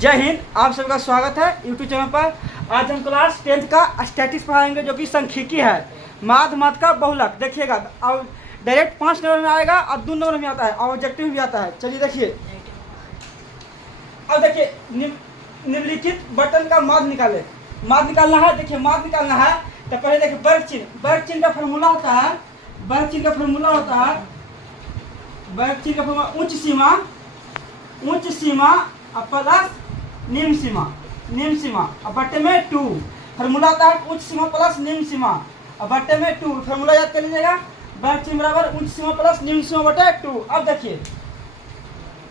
जय हिंद, आप सबका स्वागत है यूट्यूब चैनल पर। आज हम क्लास 10th का स्टैटिक्स पढ़ाएंगे जो कि सांख्यिकी है। माध्य का बहुलक देखिएगा और डायरेक्ट 5 नंबर में आएगा और 2 नंबर में आता है और ऑब्जेक्टिव में भी आता है। चलिए देखिए, अब देखिए निम्नलिखित बटन का माध्य निकाले। माध्य निकालना है, देखिए माध्य निकालना है तो पहले देखिए वर्ग चिन्ह का फॉर्मूला होता है। वर्ग चिन्ह का फॉर्मूला होता है, वर्ग चिन्ह का फॉर्मूला उच्च सीमा प्लस निम्न सीमा और बट्टे में 2। फॉर्मूला आता है उच्च सीमा प्लस निम्न सीमा और बट्टे में 2। फॉर्मूला याद कर लीजिएगा, वर्ग चिन्ह बराबर उच्च सीमा प्लस निम्न सीमा बटे 2। अब देखिए,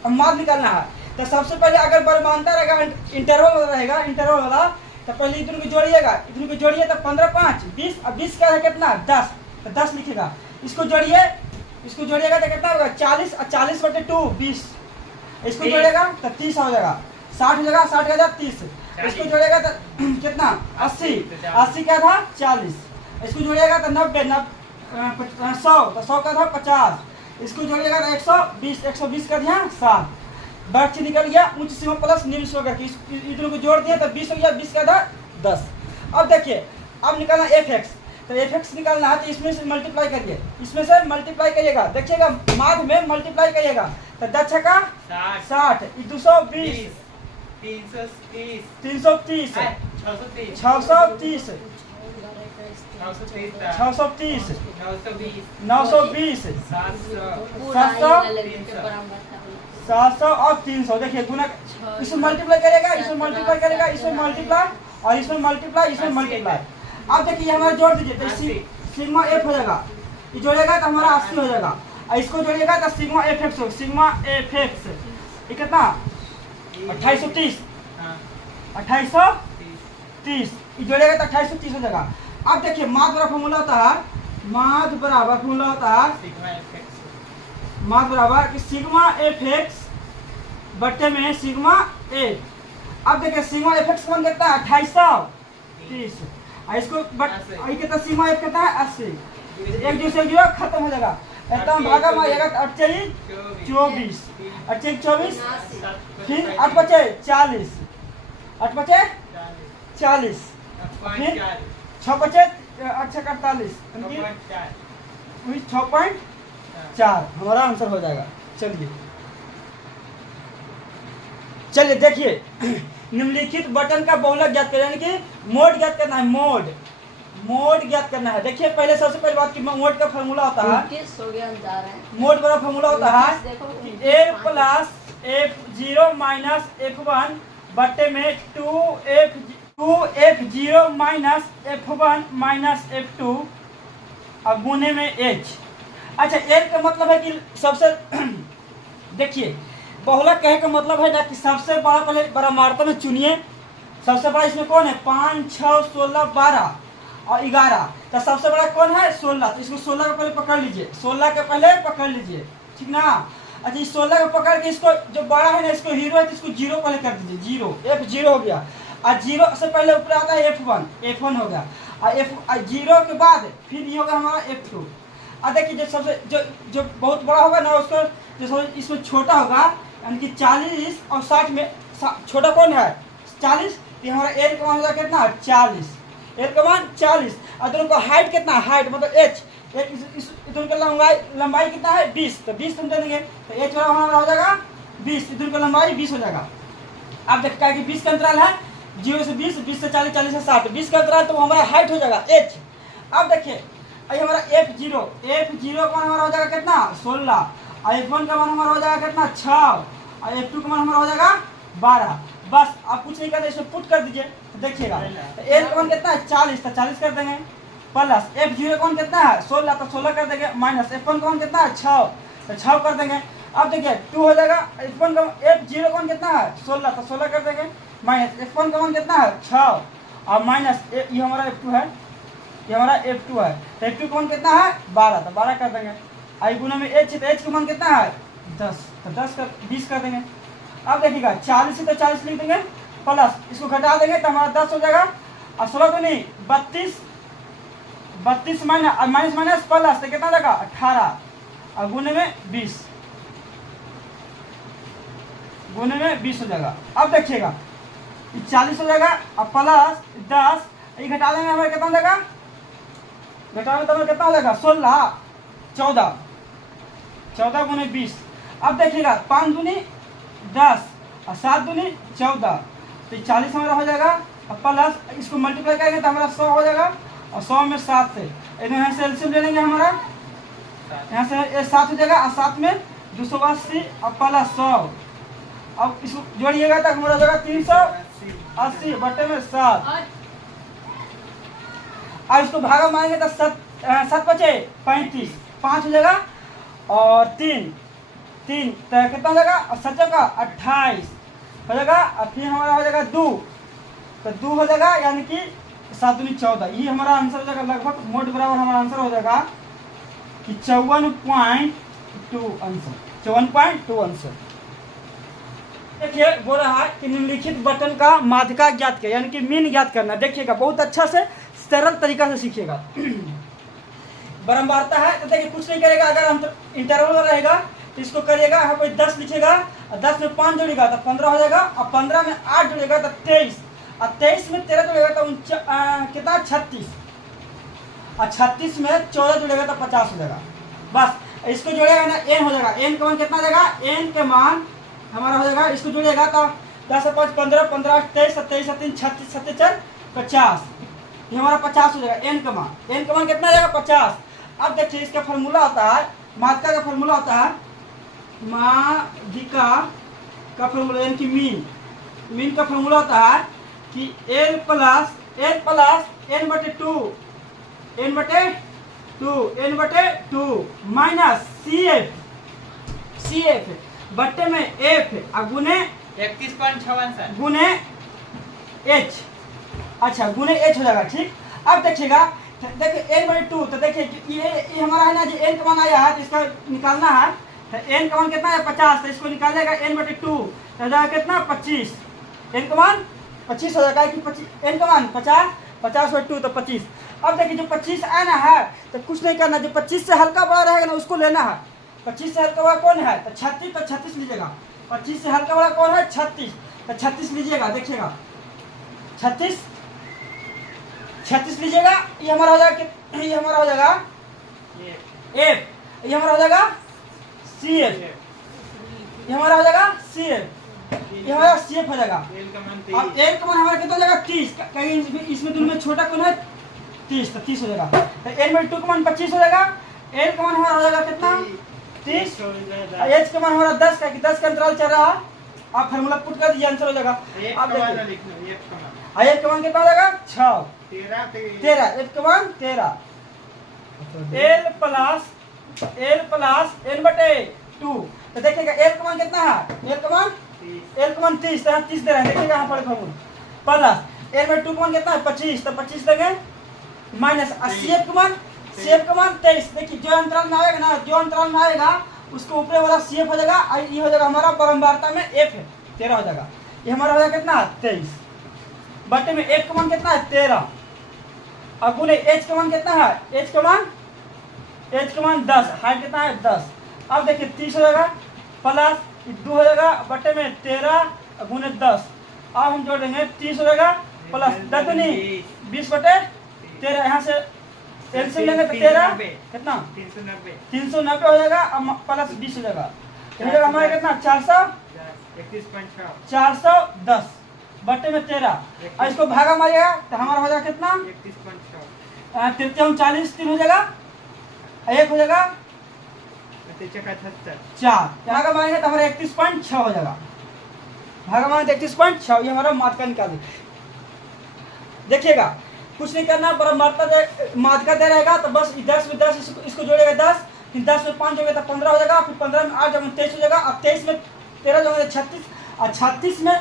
अब माध्य निकालना है तो सबसे पहले अगर बर्मानता रहेगा, इंटरवल वाला तो पहले इतने को जोड़िएगा, इतने को जोड़िए तो 15 5 20 और 20 का है कितना 10, तो 10 लिखेगा। इसको जोड़िएगा तो कितना होगा 40 और 40 बटे 2 20। इसको जोड़ेगा तो 30 हो जाएगा, 60 हो जाएगा, 60 का 30। इसको जोड़ेगा तो कितना 80 का था 40। इसको जोड़ेगा तो 90 100 तो 100 का था 50। इसको जोड़ेगा तो 120 का था 60। वर्ग चिन्ह निकल गया उच्च सीमा प्लस निम्न सीमा करके इतनों को जोड़ दिया तो 20 हो गया, 20 का था 10। अब देखिए, अब निकालना f(x), तो f(x) निकालना है तो इसमें से मल्टीप्लाई करिए, इसमें से मल्टीप्लाई करिएगा। देखिएगा माध्य में मल्टीप्लाई करिएगा तो 10 का 60 220 330 630 630 920 700 और 300। देखिए गुना, इसमें मल्टीप्लाई करेगा, इसमें मल्टीप्लाई करेगा, इसमें मल्टीप्लाई और इसमें मल्टीप्लाई, इसमें मल्टीप्लाई। अब देखिए हमारा जोड़ दीजिए तो सिग्मा f हो जाएगा, ये जोड़ेगा तो हमारा 80 हो जाएगा और इसको जोड़िएगा तो सिग्मा f(x) हो, सिग्मा f(x) ये कितना 2830 ये जोड़ेगा तो 2830 हो जाएगा। अब देखिए माध्य बराबर फॉर्मूला होता है, माध्य बराबर कि सिग्मा f(x) बट्टे में सिग्मा f। अब देखिए सिग्मा f(x) कौन कितना है 2830 और इसको कितना सिग्मा f कितना है 80। एक जो से जो खत्म हो जाएगा, एकदम भागा में आएगा 48 24 48 24 फिर 8 बचे 40 8 बचे 40 फिर 6 बचे 8 48 6.4 हमारा आंसर हो जाएगा। चलिए देखिए निम्नलिखित बटन का बहुलक ज्ञात करें, यानी कि मोड ज्ञात करना है। मोड ज्ञात करना है। देखिए पहले सबसे पहली बात कि मोड का फॉर्मूला होता है, मोड का फॉर्मूला होता है a plus f0 minus f1 बट्टे में 2f0 minus f1 minus f2 और गुने में h। अच्छा, l का मतलब है कि सबसे देखिए बहुलक कहे का मतलब है ना कि सबसे बड़ा, पहले बड़ा मात्रा में चुनिए। सबसे बड़ा इसमें कौन है 5 6 16 12 और 11, तो सबसे बड़ा कौन है 16, तो इसको 16 का पहले पकड़ लीजिए, 16 के पहले पकड़ लीजिए, ठीक ना। अच्छा, इस 16 को पकड़ के इसको जो बड़ा है ना इसको हीरो है तो इसको 0 पहले कर दीजिए, 0 f0 हो गया और 0 से पहले ऊपर आता है f1 हो गया और 0 के बाद फिर ये होगा हमारा f2। और देखिए जो सबसे जो बहुत बड़ा होगा ना उसको जो इसमें छोटा होगा, यानी कि 40 और 60 में छोटा कौन है 40, तो हमारा l का मान होगा कितना 40, l का मान 40। और दोनों का हाइट कितना, हाइट मतलब h, दोनों का लंबाई कितना है 20, तो 20 हम दे देंगे तो h वाला हमारा हो जाएगा 20, दोनों का लंबाई 20 हो जाएगा। अब देखिए कि 20 का अंतराल है 0 से 20, 20 से 40, 40 से 60, 20 का अंतराल तो हमारा हाइट हो जाएगा h। अब देखिए हमारा f0 का मान हमारा हो जाएगा कितना 16 और f1 का मान हमारा हो जाएगा कितना 6 और f2 का मान हमारा हो जाएगा 12। बस आप कुछ नहीं करते, इसमें पुट कर दीजिए तो देखिएगा तो l का मान कितना है 40, तो 40 कर देंगे प्लस f0 का मान कितना है 16, तो 16 कर देंगे माइनस f1 का मान कितना है 6, तो 6 कर देंगे। अब देखिए 2 हो जाएगा, f0 का मान कितना है 16, तो 16 कर देंगे माइनस f1 का मान कितना है 6 और माइनस ये हमारा f2 है, ये हमारा f2 है, तो f2 का मान कितना है 12, तो 12 कर देंगे। आई गुना में h, तो h का मान कितना है 10, तो 10 कर 20 कर देंगे। अब देखिएगा 40 से तो 40 लिख देंगे प्लस इसको घटा देंगे तो हमारा 10 हो जाएगा और 16 तो नहीं 32 माइनस प्लस तो कितना जाएगा 18 और गुने में 20 गुने में 20 हो जाएगा। अब देखिएगा 40 हो जाएगा अब प्लस 10, ये घटा देंगे हमारे कितना हो जाएगा, घटाने तो हमें कितना हो जाएगा 16, 14, 14 गुने 20। अब देखिएगा 5 दूनी 10 और 7 दूनी 14, तो 40 हमारा हो जाएगा। अब प्लस इसको मल्टीप्लाई करेंगे तो हमारा 100 हो जाएगा और 100 में 7 से यहाँ से एलसीएम ले लेंगे, हमारा यहाँ से ये 7 हो जाएगा और 7 में 280 और प्लस 100। अब इसको जोड़िएगा तो हमारा हो जाएगा 380 बटे में 7 और इसको भागा मारेंगे तो 7 बचे 35, 5 हो जाएगा और 3 तो कितना हो जाएगा और 7 का 28 हो जाएगा और फिर हमारा हो जाएगा 2, तो 2 हो जाएगा यानी कि 7 दूनी 14। ये हमारा आंसर हो जाएगा लगभग मोट बराबर हमारा आंसर हो जाएगा कि 54.2 आंसर, 54.2 आंसर। देखिए बोल रहा है कि निम्नलिखित बटन का माध्यिका ज्ञात किया, यानी कि मीन ज्ञात करना। देखिएगा बहुत अच्छा से सरल तरीका से सीखिएगा। बारंबारता है तो देखिए कुछ नहीं करेगा, अगर हम इंटरवल रहेगा तो इसको करिएगा, यहाँ कोई 10 लिखेगा और 10 में 5 जोड़ेगा तो 15 हो जाएगा और 15 में 8 जोड़ेगा तो 23 और 23 में 13 जोड़ेगा तो कितना 36 और 36 में 14 जोड़ेगा तो 50 हो जाएगा। बस इसको जोड़ेगा ना n हो जाएगा, n का मान कितना जाएगा, n के मान हमारा हो जाएगा, इसको जोड़ेगा तो 10 से 5 15, 15 23, 27 3 36 37 50, ये हमारा 50 हो जाएगा n का मान कितना जाएगा 50। अब देखिए इसका फॉर्मूला होता है, माध्यिका का फॉर्मूला होता है, माध्यिका का फॉर्मूला यानी कि मीन का फॉर्मूला होता है कि n प्लस n बटे 2 माइनस CF बट्टे में F गुने 31.6 गुने H, अच्छा गुने H हो जाएगा। ठीक, अब देखिएगा देखिए n बटे 2, तो देखिए ये हमारा है ना जो n का मान आया है तो इसका निकालना है, तो n का मान कितना है 50, तो इसको निकाल जाएगा n बटे 2 तो हो जाएगा कितना 25, n का मान 25 हो जाएगा कि 25 n का मान 50 बटे 2 तो 25। अब देखिए जो 25 आना है तो कुछ नहीं करना, जो 25 से हल्का बड़ा रहेगा ना उसको लेना है। 25 से हल्का बड़ा कौन है तो 36, तो 36 लीजिएगा। 25 से हल्का बड़ा कौन है 36, तो 36 लीजिएगा। देखिएगा 36 लीजिएगा, ये हमारा हो जाएगा, ये हमारा हो जाएगा F, ये हमारा हो जाएगा CF, ये हमारा हो जाएगा CF, ये हमारा CF हो जाएगा। अब l का मान हमारा कितना हो जाएगा 30, कहीं इसमें दोनों में छोटा कौन है 30, तो 30 हो जाएगा। तो n बटे 2 का मान 25 हो जाएगा, l का मान हमारा हो जाएगा कितना 30, h का मान हमारा 10 का, कि 10 का अंतराल चल रहा है, आप फार्मूला पुट कर दीजिए आंसर हो जाएगा। अब देखिए f का मान कितना हो जाएगा 6 13, f का मान 13, l प्लस n बटे 2, तो देखिएगा l का मान कितना है, l का मान 30, तो 30 दे रहे हैं। देखिएगा यहाँ पर फॉर्मूला प्लस l बटे 2 का मान कितना है 25, तो 25 देंगे माइनस CF का मान 23। देखिए जो अंतराल में आएगा उसको ऊपर वाला CF हो जाएगा, ये हो जाएगा हमारा बारंबारता में F है 13 हो जाएगा, ये हमारा हो जाएगा कितना 23 बटे में F का मान कितना है 13 और गुने H का मान कितना है, H का मान 10, हाइट कितना है 10। अब देखिए 30 हो जाएगा प्लस 2 हो जाएगा बटे में 13 गुने 10, अब हम जोड़ देंगे 30 हो जाएगा प्लस 10 नहीं 20 बटे 13, यहाँ से एलसीएम लेंगे तो 13 कितना 390 हो जाएगा, प्लस 20 हो जाएगा, हमारा कितना 410 बटे में 13, और इसको भागा मारिएगा तो हमारा हो जाएगा कितना 40 3 हो जाएगा, 1 हो जाएगा 4, यहाँ का मारेंगे तो हमारा 31.6 हो जाएगा, भागा मारेंगे 31.6, ये हमारा माध्यिका निकाल। देखिएगा कुछ नहीं करना, माध्यिका दे रहेगा तो बस 10 में 10 इसको जोड़ेगा 10, फिर 10 में 5 जोड़ेगा तो 15 हो जाएगा, फिर 15 में 8 जोड़ेगा 23 हो जाएगा, और 23 में 13 जोड़ेगा 36, और 36 में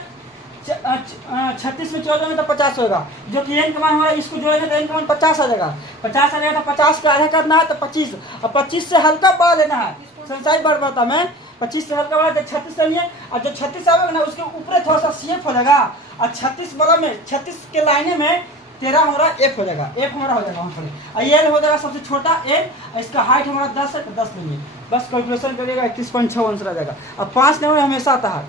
14 में तो 50 होगा, जो कि n का मान हमारा इसको जोड़ेंगे तो n का मान 50 आ जाएगा। 50 आ जाएगा तो 50 का आधा करना है तो 25, और 25 से हल्का बड़ा लेना है। संसारिक बारंबारता में 25 से हल्का बड़ा तो 36 लेंगे, और जो 36 आएगा ना उसके ऊपर थोड़ा सा CF हो जाएगा, और 36 वाला में 36 के लाइने में 13 हमारा F हो जाएगा, F हमारा हो जाएगा वहाँ पर, और L हो जाएगा सबसे छोटा L, इसका हाइट हमारा 10 है तो 10 लेंगे, बस कैलकुलेशन करिएगा 31.6 आंसर आ जाएगा। और 5 नंबर हमेशा आता है,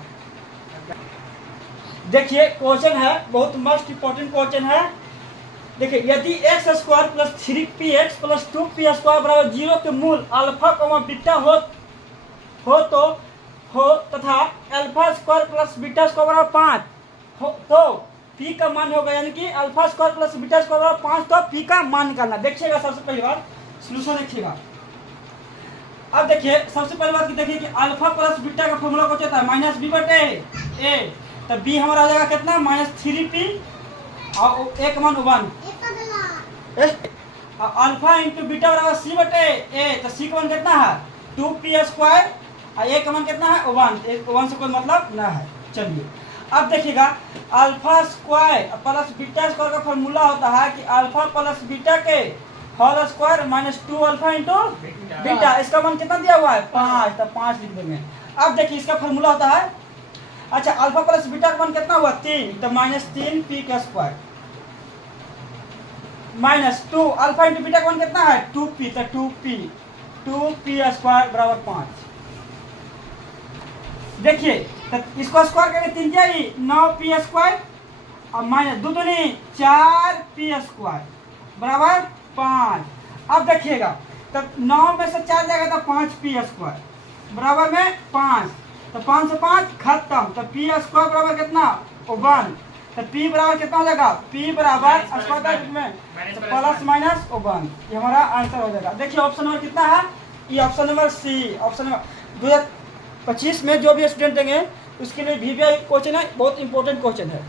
देखिए क्वेश्चन है, बहुत मोस्ट इंपॉर्टेंट क्वेश्चन है। देखिए यदि x square plus 3px plus 2p square बराबर 0 के मूल अल्फा कॉमा बीटा हो तथा alpha square plus beta square बराबर 5 हो तो पी का मान होगा, यानी कि alpha square plus beta square बराबर 5, तो पी का मान निकालना। देखिएगा सबसे पहली बात सोल्यूशन देखिएगा। अब देखिए सबसे पहली बात की देखिए कि अल्फा प्लस बीटा का फॉर्मूला कुछ होता है माइनस बी बटे ए, तो बी हमारा आ जाएगा कितना -3p और ए का मान 1, अल्फा इंटू बीटा बराबर सी बटे ए, तो सी का मान कितना है 2p स्क्वायर और ए का मान कितना है 1, 1 से कोई मतलब ना है। चलिए अब देखिएगा alpha square plus beta square का फॉर्मूला होता है कि अल्फा प्लस बीटा के whole square -2 alpha into beta, इसका मान कितना दिया हुआ है 5, तो 5 लिख देंगे। अब देखिए इसका फॉर्मूला होता है, अच्छा अल्फा प्लस बीटा का मान कितना हुआ 3, तो -3p का स्क्वायर -2 अल्फा इंटू बीटा का मान कितना है 2p, तो 2p स्क्वायर बराबर 5। देखिए तो इसको स्क्वायर करके 3 जाएगी 9p स्क्वायर और माइनस 2 दूनी 4p स्क्वायर बराबर 5। अब देखिएगा तो 9 में से 4 जाएगा तो 5p स्क्वायर बराबर में 5, तो 5 से 5 खत्म, तो p स्क्वायर बराबर कितना 1, तो p बराबर कितना हो जाएगा p बराबर स्क्वायर में प्लस माइनस 1, ये हमारा आंसर हो जाएगा। देखिए ऑप्शन नंबर कितना है, ये option number C. Option number 2025 में जो भी स्टूडेंट देंगे उसके लिए VVI क्वेश्चन है, बहुत इंपॉर्टेंट क्वेश्चन है।